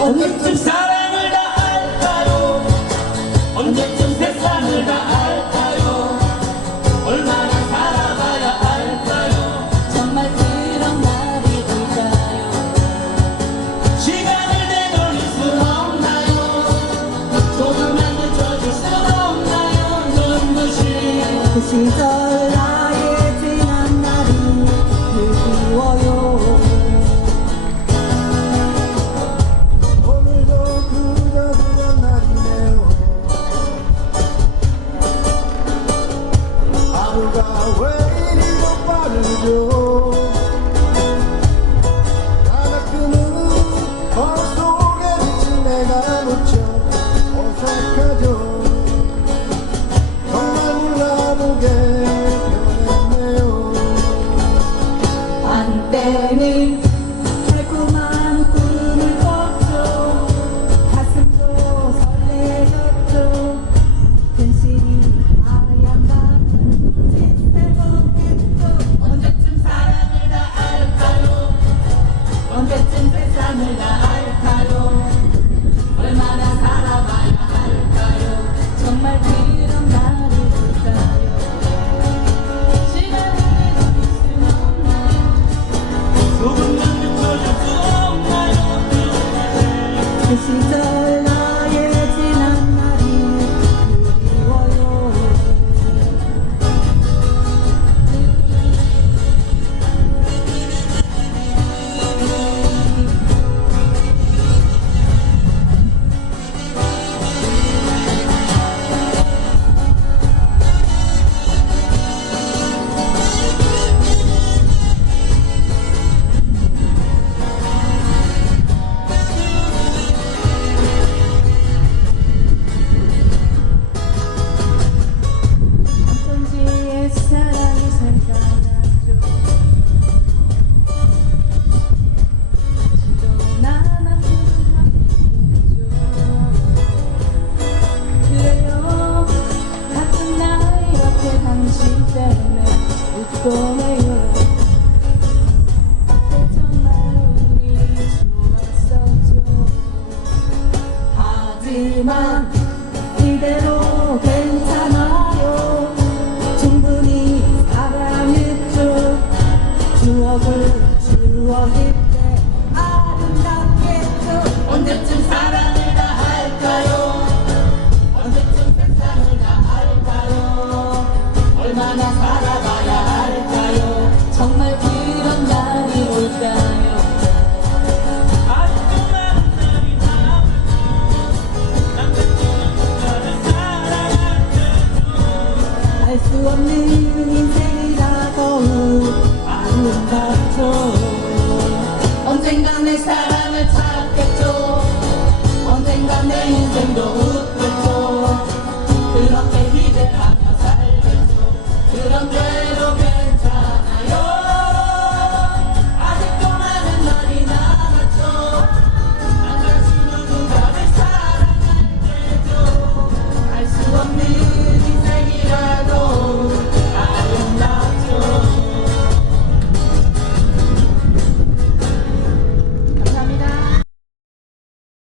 언제쯤 사랑을 다 알까요? 언제쯤 세상을 다 알까요? 얼마나 살아봐야 할까요? 정말 그런 날이 올까요? 시간을 되돌릴 순 없나요? 조금만 늦춰줄 순 없나요? 눈부신 그 시절 Baby. Sita. 하지만 이대로 괜찮아요. 충분히 사랑했죠 추억을 추억이 사랑을 찾겠죠. 언젠가 내